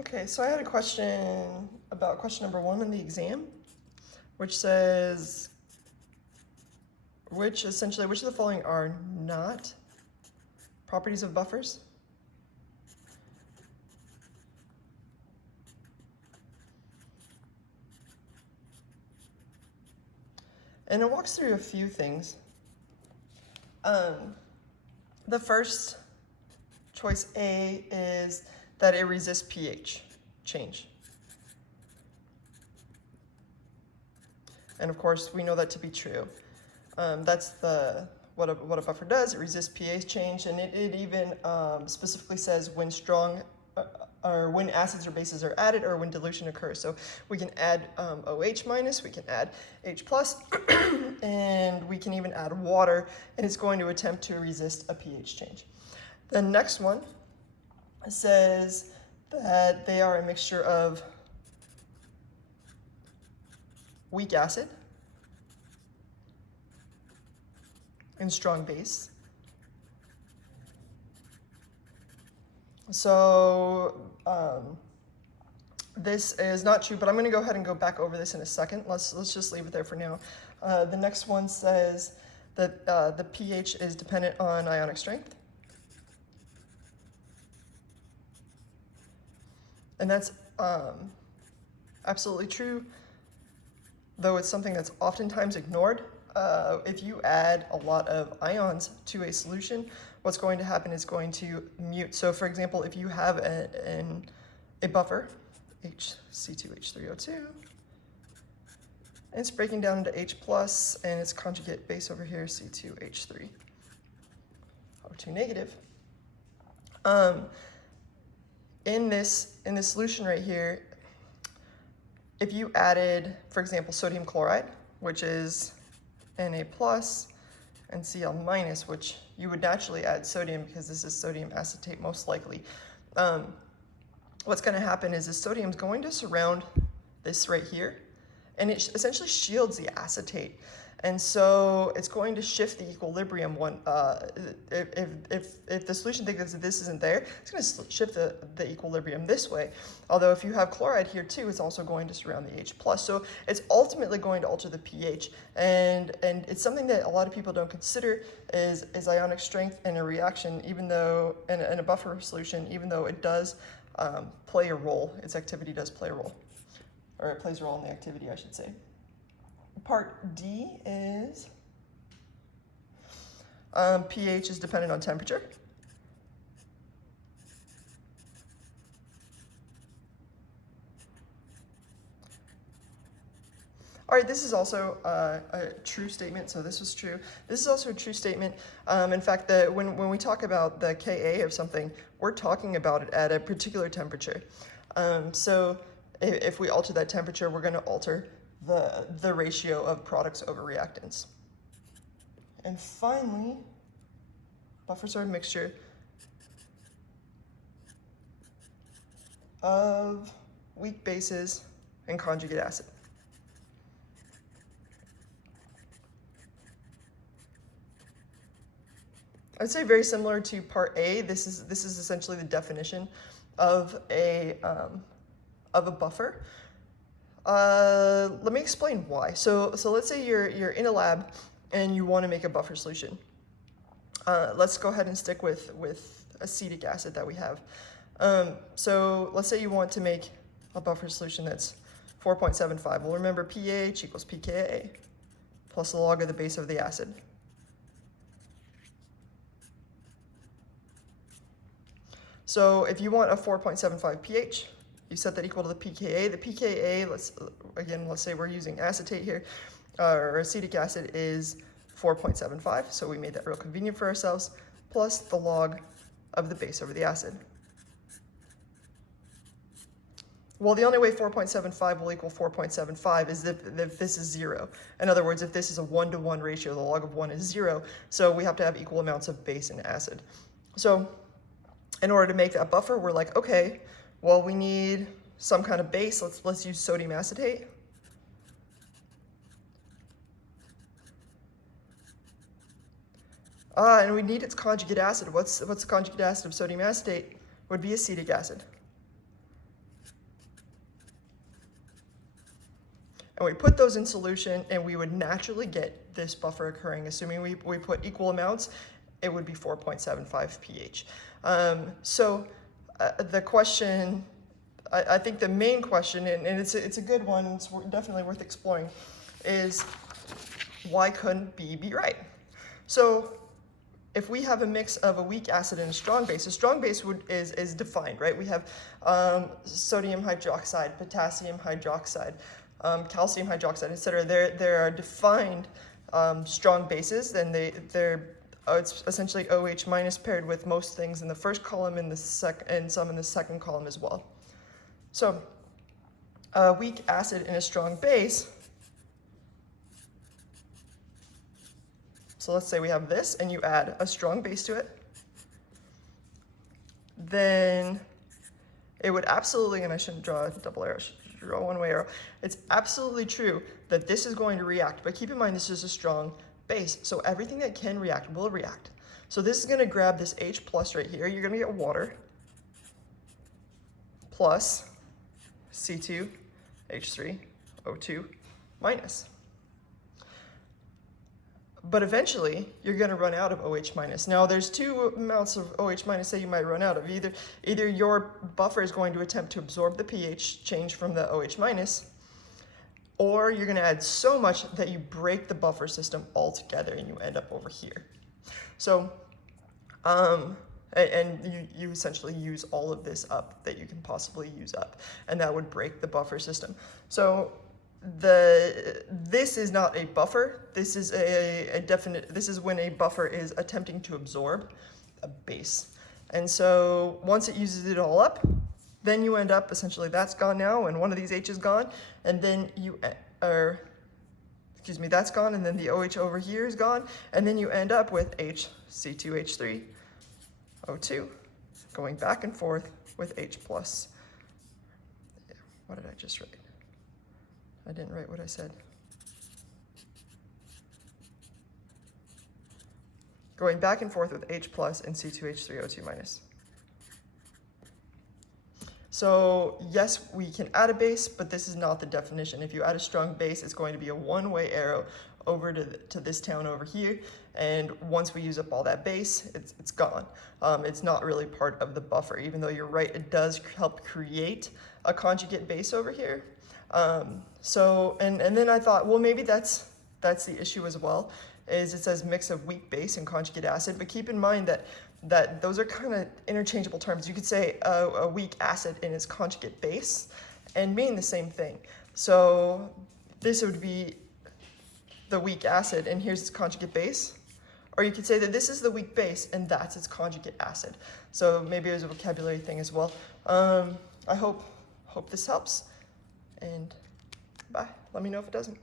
Okay, so I had a question about question number 1 in the exam, which says, which of the following are not properties of buffers? And it walks through a few things. The first, choice A, is that it resists pH change. And of course, we know that to be true. That's what a buffer does. It resists pH change, and it even specifically says when or when acids or bases are added, or when dilution occurs. So we can add OH minus, we can add H plus, and we can even add water, and it's going to attempt to resist a pH change. The next one says that they are a mixture of weak acid and strong base. So this is not true, but I'm going to go ahead and go back over this in a second. Let's just leave it there for now. The next one says that the pH is dependent on ionic strength. And that's absolutely true, though it's something that's oftentimes ignored. If you add a lot of ions to a solution, what's going to happen is going to mute. So for example, if you have a buffer, HC2H3O2, and it's breaking down into H plus, and its conjugate base over here, C2H3O2 negative. In this solution right here, if you added, for example, sodium chloride, which is Na plus, and Cl minus, which you would naturally add sodium because this is sodium acetate most likely. What's going to happen is the sodium is going to surround this right here, and it essentially shields the acetate. And so it's going to shift the equilibrium if the solution thinks that this isn't there, it's going to shift the equilibrium this way. Although if you have chloride here too, it's also going to surround the H plus. So it's ultimately going to alter the pH. And it's something that a lot of people don't consider is ionic strength in a reaction, even though in a buffer solution, even though it does play a role, its activity does play a role, or it plays a role in the activity, I should say. Part D is pH is dependent on temperature. All right, this is also a true statement, so this was true. This is also a true statement. In fact, when we talk about the Ka of something, we're talking about it at a particular temperature. So if we alter that temperature, we're going to alter the ratio of products over reactants. And finally, buffers are a mixture of weak bases and conjugate acid. I'd say very similar to part A. This is essentially the definition of a buffer. Let me explain why. So let's say you're in a lab and you want to make a buffer solution. Let's go ahead and stick with acetic acid that we have. So let's say you want to make a buffer solution that's 4.75. Well, remember pH equals pKa plus the log of the base of the acid. So if you want a 4.75 pH, you set that equal to the pKa. The pKa, let's say we're using acetate here, or acetic acid, is 4.75, so we made that real convenient for ourselves, plus the log of the base over the acid. Well, the only way 4.75 will equal 4.75 is if this is 0. In other words, if this is a 1-to-1 ratio, the log of 1 is 0, so we have to have equal amounts of base and acid. So in order to make that buffer, we're like, okay, well, we need some kind of base. Let's use sodium acetate. And we need its conjugate acid. What's the conjugate acid of sodium acetate? Would be acetic acid. and we put those in solution, and we would naturally get this buffer occurring. Assuming we put equal amounts, it would be 4.75 pH. The question, I think the main question, and it's a good one, it's definitely worth exploring, is why couldn't B be right? So if we have a mix of a weak acid and a strong base is defined, right? We have sodium hydroxide, potassium hydroxide, calcium hydroxide, etc. There are defined strong bases, and it's essentially OH minus paired with most things in the first column and some in the second column as well. So a weak acid and a strong base. So let's say we have this, and you add a strong base to it. Then it would absolutely, and I shouldn't draw a double arrow, I should draw a one-way arrow. It's absolutely true that this is going to react, but keep in mind this is a strong base, so everything that can react will react. So this is going to grab this H plus right here. You're going to get water plus C2H3O2 minus. But eventually, you're going to run out of OH minus. Now, there's two amounts of OH minus that you might run out of. Either your buffer is going to attempt to absorb the pH change from the OH minus, or you're going to add so much that you break the buffer system altogether and you end up over here. So, and you essentially use all of this up that you can possibly use up, and that would break the buffer system. So this is not a buffer. This is this is when a buffer is attempting to absorb a base. And so once it uses it all up, then you end up, essentially that's gone now, and one of these H is gone, and then that's gone, and then the OH over here is gone, and then you end up with C2H3O2 going back and forth with H plus. What did I just write? I didn't write what I said. Going back and forth with H plus and C2H3O2 minus. So yes, we can add a base, but this is not the definition. If you add a strong base, it's going to be a one-way arrow over to this town over here, and once we use up all that base, it's gone. It's not really part of the buffer, even though you're right, it does help create a conjugate base over here. And then I thought, well, maybe that's the issue as well, is it says mix of weak base and conjugate acid, but keep in mind that those are kind of interchangeable terms. You could say a weak acid in its conjugate base and mean the same thing. So this would be the weak acid, and here's its conjugate base. Or you could say that this is the weak base and that's its conjugate acid. So maybe there's a vocabulary thing as well. I hope this helps, and bye. Let me know if it doesn't.